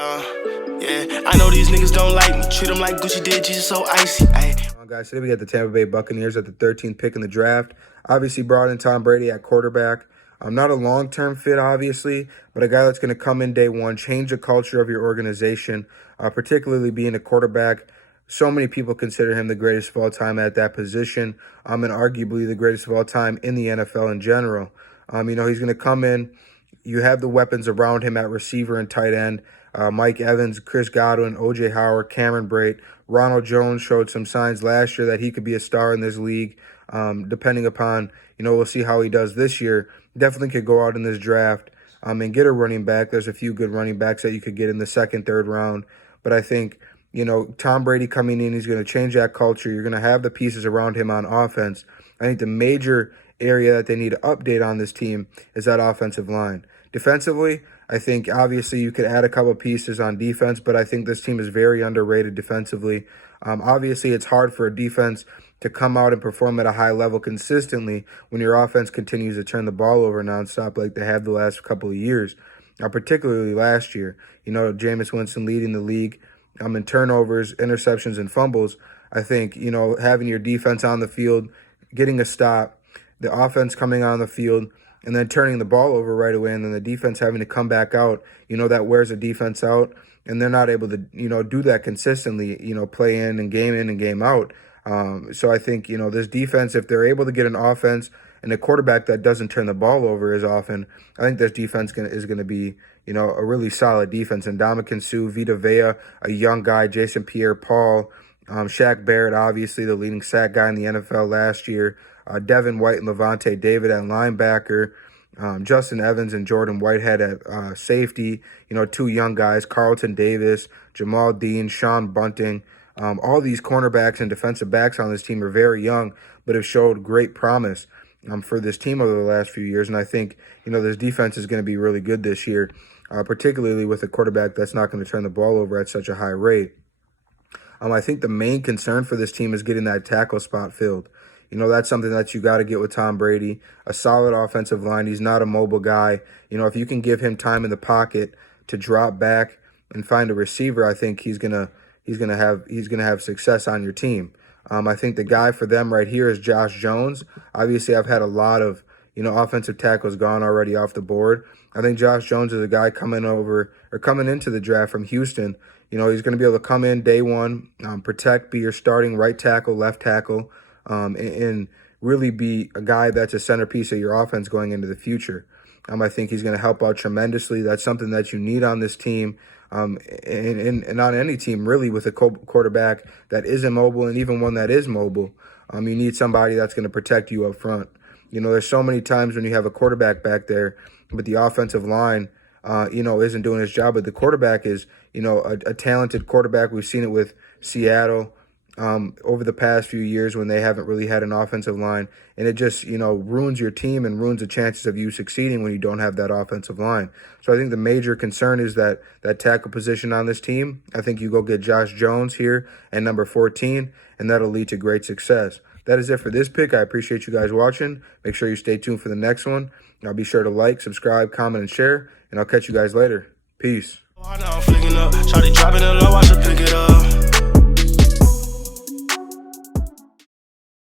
Yeah, I know these niggas don't like me. Treat them like Gucci did, Jesus so icy. Guys, today we got the Tampa Bay Buccaneers at the 13th pick in the draft. Obviously brought in Tom Brady at quarterback. Not a long-term fit, obviously, but a guy that's going to come in day one, change the culture of your organization, particularly being a quarterback. So many people consider him the greatest of all time at that position, and arguably the greatest of all time in the NFL in general. He's going to come in. You have the weapons around him at receiver and tight end. Mike Evans, Chris Godwin, O.J. Howard, Cameron Brate. Ronald Jones showed some signs last year that he could be a star in this league. Depending upon, we'll see how he does this year. Definitely could go out in this draft and get a running back. There's a few good running backs that you could get in the second, third round. But I think, Tom Brady coming in, he's going to change that culture. You're going to have the pieces around him on offense. I think the major area that they need to update on this team is that offensive line. Defensively, I think obviously you could add a couple pieces on defense, but I think this team is very underrated defensively. Obviously, it's hard for a defense to come out and perform at a high level consistently when your offense continues to turn the ball over nonstop like they have the last couple of years, particularly last year. Jameis Winston leading the league in turnovers, interceptions, and fumbles. I think, having your defense on the field, getting a stop, the offense coming on the field, and then turning the ball over right away, and then the defense having to come back out, that wears the defense out, and they're not able to, do that consistently, play in and game out. So I think, this defense, if they're able to get an offense and a quarterback that doesn't turn the ball over as often, I think this defense is going to be, a really solid defense. And Ndamukong Suh, Vita Vea, a young guy, Jason Pierre-Paul, Shaq Barrett, obviously the leading sack guy in the NFL last year, Devin White and Levante David at linebacker, Justin Evans and Jordan Whitehead at safety, two young guys, Carlton Davis, Jamal Dean, Sean Bunting. All these cornerbacks and defensive backs on this team are very young, but have showed great promise for this team over the last few years. And I think, this defense is going to be really good this year, particularly with a quarterback that's not going to turn the ball over at such a high rate. I think the main concern for this team is getting that tackle spot filled. That's something that you got to get with Tom Brady, a solid offensive line. He's not a mobile guy. If you can give him time in the pocket to drop back and find a receiver, I think he's gonna have success on your team. I think the guy for them right here is Josh Jones. Obviously, I've had a lot of offensive tackles gone already off the board. I think Josh Jones is a guy coming into the draft from Houston. He's going to be able to come in day one, protect, be your starting right tackle, left tackle, and really be a guy that's a centerpiece of your offense going into the future. I think he's going to help out tremendously. That's something that you need on this team, and on any team, really, with a quarterback that isn't mobile and even one that is mobile. You need somebody that's going to protect you up front. There's so many times when you have a quarterback back there, but the offensive line, isn't doing his job. But the quarterback is, a talented quarterback. We've seen it with Seattle over the past few years when they haven't really had an offensive line. And it just, ruins your team and ruins the chances of you succeeding when you don't have that offensive line. So I think the major concern is that tackle position on this team. I think you go get Josh Jones here at number 14, and that'll lead to great success. That is it for this pick. I appreciate you guys watching. Make sure you stay tuned for the next one. I'll be sure to like, subscribe, comment, and share, and I'll catch you guys later. Peace. I know I'm flicking up, try to drop it in low, I should pick it up.